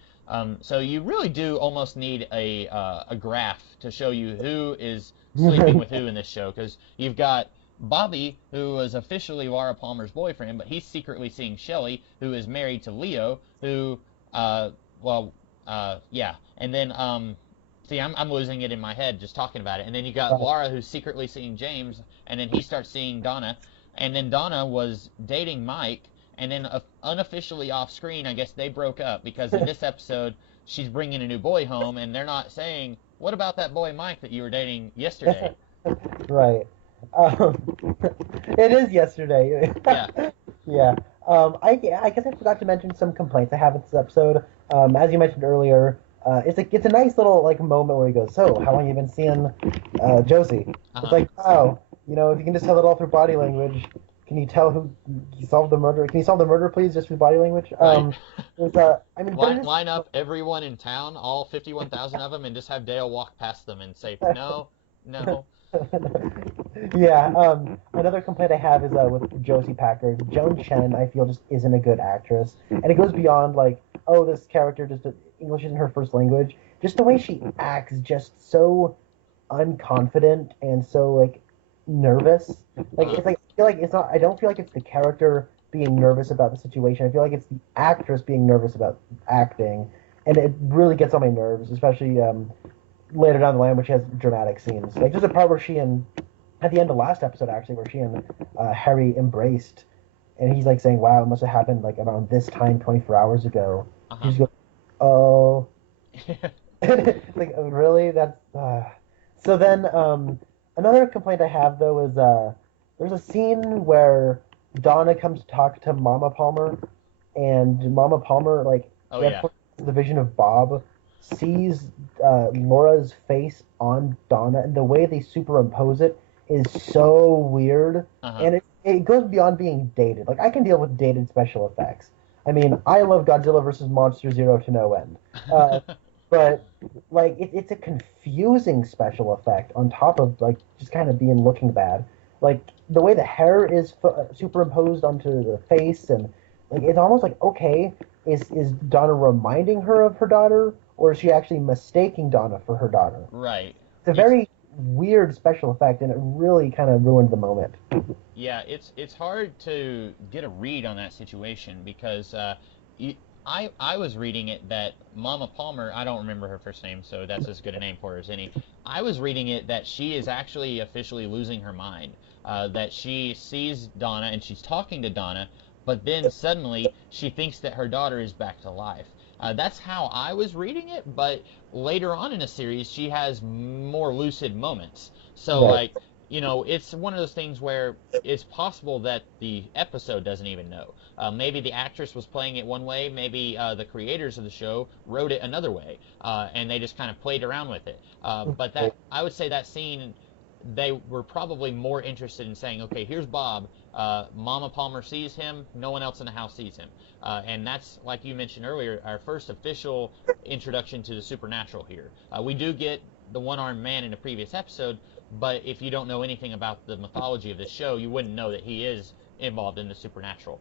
So you really do almost need a graph to show you who is sleeping with who in this show, because you've got Bobby, who is officially Laura Palmer's boyfriend, but he's secretly seeing Shelley, who is married to Leo, who well, yeah, and then see, I'm losing it in my head just talking about it. And then you got Uh, Laura who's secretly seeing James, and then he starts seeing Donna, and then Donna was dating Mike, and then unofficially off screen, I guess they broke up because in this episode she's bringing a new boy home, and they're not saying what about that boy Mike that you were dating yesterday. right. Um, it is yesterday. Yeah. Yeah. I guess I forgot to mention some complaints I have with this episode. As you mentioned earlier, it's a nice little like moment where he goes, "So, how long you been seeing Josie?" It's Uh-huh. like, wow, if you can just tell it all through body language, can you tell who you solved the murder? Can you solve the murder, please, just through body language? Right. I mean, but it Line up everyone in town, all 51,000 of them, and just have Dale walk past them and say, no, no. Yeah, another complaint I have is with Josie Packard. Joan Chen, I feel, just isn't a good actress. And it goes beyond, like, oh, this character just English isn't her first language. Just the way she acts, just so unconfident and so, like, nervous. Like, Uh-huh. it's like, I feel like it's not, I don't feel like it's the character being nervous about the situation. I feel like it's the actress being nervous about acting. And it really gets on my nerves, especially, later down the line, which has dramatic scenes. Like there's a part where she and at the end of last episode actually, where she and Harry embraced, and he's like saying, "Wow, it must have happened like around this time, 24 hours ago." She Uh-huh. just goes, "Oh," it's like, oh, really? That's so. Then another complaint I have though is there's a scene where Donna comes to talk to Mama Palmer, and Mama Palmer like Oh, that's yeah. the vision of Bob sees Laura's face on Donna, and the way they superimpose it is so weird, Uh-huh. and it goes beyond being dated. Like I can deal with dated special effects. I mean, I love Godzilla versus Monster Zero to no end. Uh, but like it's a confusing special effect on top of like just kind of being looking bad. Like the way the hair is superimposed onto the face, and like it's almost like okay, is Donna reminding her of her daughter, or is she actually mistaking Donna for her daughter? Right. It's a It's very weird special effect, and it really kind of ruined the moment. Yeah, it's hard to get a read on that situation because y- I was reading it that Mama Palmer, I don't remember her first name, so that's as good a name for her as any. I was reading it that she is actually officially losing her mind. That she sees Donna and she's talking to Donna, but then suddenly she thinks that her daughter is back to life. That's how I was reading it, but later on in the series, she has more lucid moments. So, Right. like, it's one of those things where it's possible that the episode doesn't even know. Maybe the actress was playing it one way, maybe the creators of the show wrote it another way, and they just kind of played around with it. But that I would say that scene, they were probably more interested in saying, okay, here's Bob. Mama Palmer sees him. No one else in the house sees him. And that's, like you mentioned earlier, our first official introduction to the supernatural here. We do get the one-armed man in a previous episode, but if you don't know anything about the mythology of this show, you wouldn't know that he is involved in the supernatural.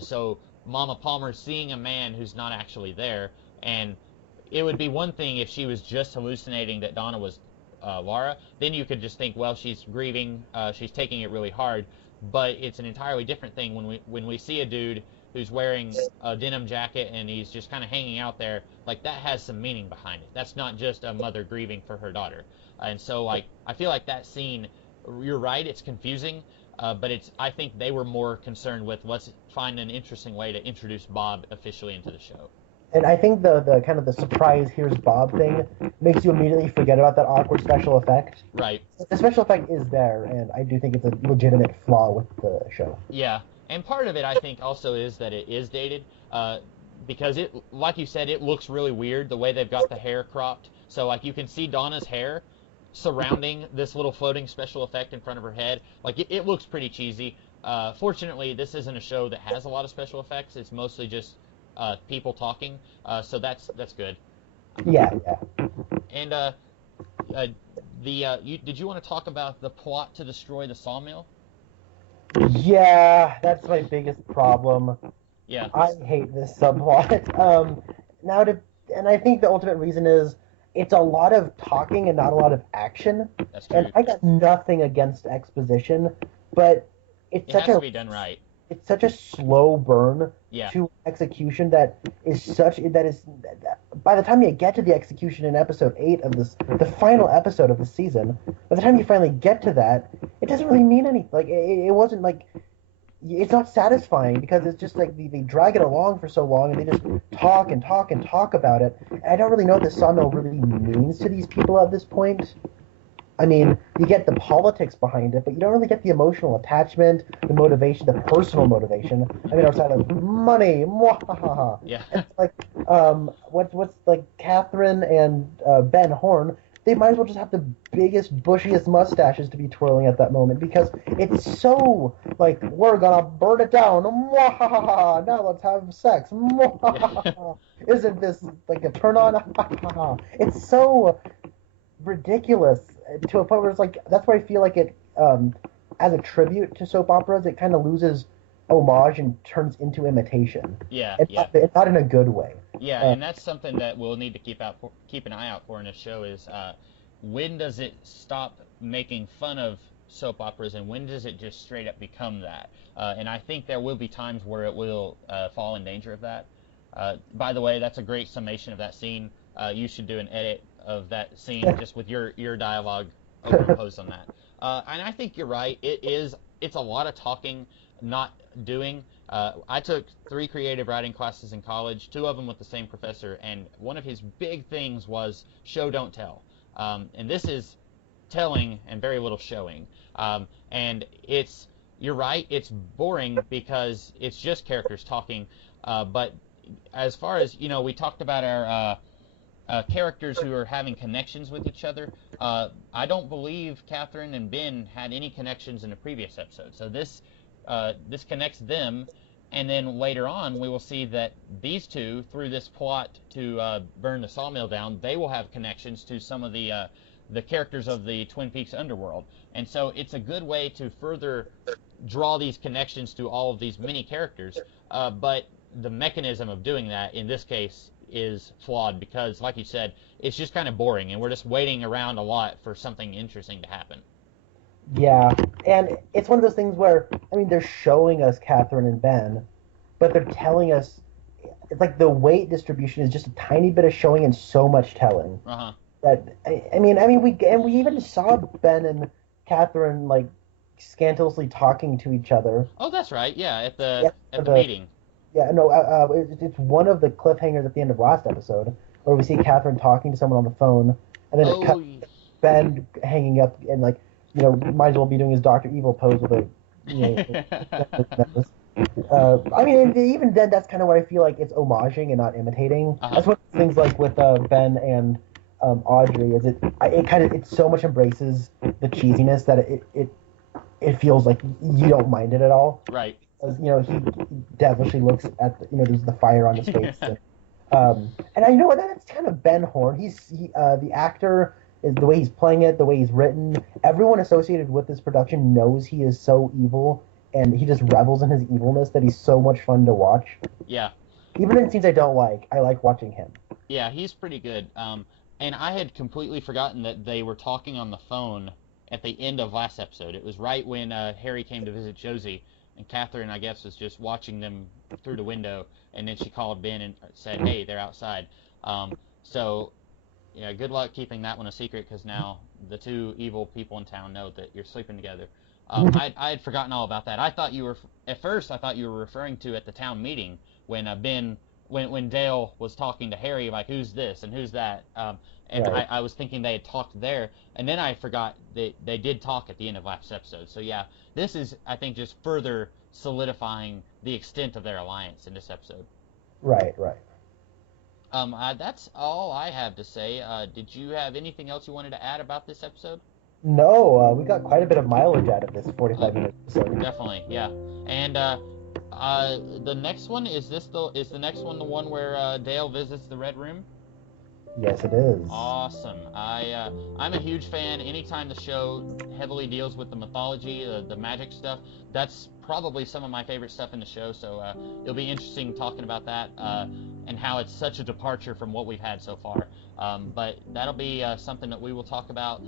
So Mama Palmer seeing a man who's not actually there, and it would be one thing if she was just hallucinating that Donna was Laura. Then you could just think, well, she's grieving, she's taking it really hard. But it's an entirely different thing when we see a dude who's wearing a denim jacket and he's just kind of hanging out there. Like that has some meaning behind it. That's not just a mother grieving for her daughter. And so, like, I feel like that scene, you're right, it's confusing, but I think they were more concerned with let's find an interesting way to introduce Bob officially into the show. And I think the kind of the surprise here's Bob thing makes you immediately forget about that awkward special effect. Right. The special effect is there, and I do think it's a legitimate flaw with the show. Yeah. And part of it, I think, also is that it is dated, because like you said, it looks really weird the way they've got the hair cropped. So, like, you can see Donna's hair surrounding this little floating special effect in front of her head. Like, it looks pretty cheesy. Fortunately, this isn't a show that has a lot of special effects. It's mostly just people talking, so that's good. Yeah, yeah. And uh, did you want to talk about the plot to destroy the sawmill? Yeah, that's my biggest problem. Yeah, I hate this subplot. Now to, and I think the ultimate reason is it's a lot of talking and not a lot of action. that's And true. I got nothing against exposition, but it's It such has to a be done right. it's such a slow burn Yeah. to execution that is by the time you get to the execution in episode 8 of this, the final episode of the season, by the time you finally get to that, it doesn't really mean anything. Like it wasn't like it's not satisfying because it's just like they drag it along for so long and they just talk and talk and talk about it. And I don't really know what the sawmill really means to these people at this point. I mean, you get the politics behind it, but you don't really get the emotional attachment, the motivation, the personal motivation. I mean, outside of money, mwahaha. Yeah. It's like, what's like Catherine and Ben Horn? They might as well just have the biggest, bushiest mustaches to be twirling at that moment because it's so like we're gonna burn it down. Mwahaha. Now let's have sex. Mwahaha. Isn't this like a turn on? It's so ridiculous to a point where it's like that's where I feel like it as a tribute to soap operas it kind of loses homage and turns into imitation. Yeah, it's yeah. not in a good way. Yeah, and that's something that we'll need to keep an eye out for in a show is when does it stop making fun of soap operas and when does it just straight up become that? And I think there will be times where it will fall in danger of that. By the way, that's a great summation of that scene. You should do an edit of that scene just with your dialogue overimposed on that. And I think you're right. It's a lot of talking, not doing. I took 3 creative writing classes in college, 2 of them with the same professor, and one of his big things was show, don't tell. And this is telling and very little showing. And you're right, it's boring because it's just characters talking. But as far as, we talked about our characters who are having connections with each other. I don't believe Catherine and Ben had any connections in the previous episode. So this connects them, and then later on we will see that these two, through this plot to burn the sawmill down, they will have connections to some of the characters of the Twin Peaks underworld. And so it's a good way to further draw these connections to all of these mini characters. But the mechanism of doing that in this case is flawed because, like you said, it's just kind of boring and we're just waiting around a lot for something interesting to happen. Yeah, and it's one of those things where, I mean, they're showing us Catherine and Ben, but they're telling us, it's like the weight distribution is just a tiny bit of showing and so much telling. Uh-huh. That I mean, we even saw Ben and Catherine like scandalously talking to each other. Oh, that's right. Yeah, at the meeting. Yeah, no, it's one of the cliffhangers at the end of last episode where we see Catherine talking to someone on the phone, and then it cuts Ben hanging up and like, might as well be doing his Dr. Evil pose with I mean, even then, that's kind of what I feel like it's homaging and not imitating. Uh-huh. That's one of the things like with Ben and Audrey is it so much embraces the cheesiness that it feels like you don't mind it at all. Right. He devilishly looks at there's the fire on his face. And I know that's kind of Ben Horn. The actor is the way he's playing it, the way he's written. Everyone associated with this production knows he is so evil, and he just revels in his evilness that he's so much fun to watch. Yeah. Even in scenes I don't like, I like watching him. Yeah, he's pretty good. And I had completely forgotten that they were talking on the phone at the end of last episode. It was right when Harry came to visit Josie, and Catherine, I guess, was just watching them through the window, and then she called Ben and said, "Hey, they're outside." So, yeah, good luck keeping that one a secret, because now the 2 evil people in town know that you're sleeping together. I had forgotten all about that. At first I thought you were referring to at the town meeting when when Dale was talking to Harry, like, who's this and who's that? And right. I was thinking they had talked there, and then I forgot that they did talk at the end of last episode. So yeah, this is, I think, just further solidifying the extent of their alliance in this episode. Right. That's all I have to say. Did you have anything else you wanted to add about this episode? No, we got quite a bit of mileage out of this 45-minute episode. Definitely, yeah. And the next one, is the next one the one where Dale visits the Red Room? Yes, it is. Awesome. I'm a huge fan. Anytime the show heavily deals with the mythology, the magic stuff, that's probably some of my favorite stuff in the show. So it'll be interesting talking about that and how it's such a departure from what we've had so far. But that'll be something that we will talk about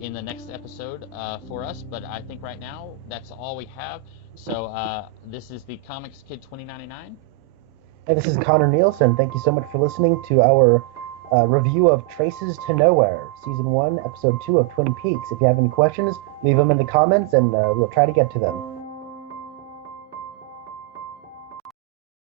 in the next episode for us. But I think right now that's all we have. So this is the Comics Kid 2099. And this is Connor Nielsen. Thank you so much for listening to our review of Traces to Nowhere, Season 1, Episode 2 of Twin Peaks. If you have any questions, leave them in the comments, and we'll try to get to them.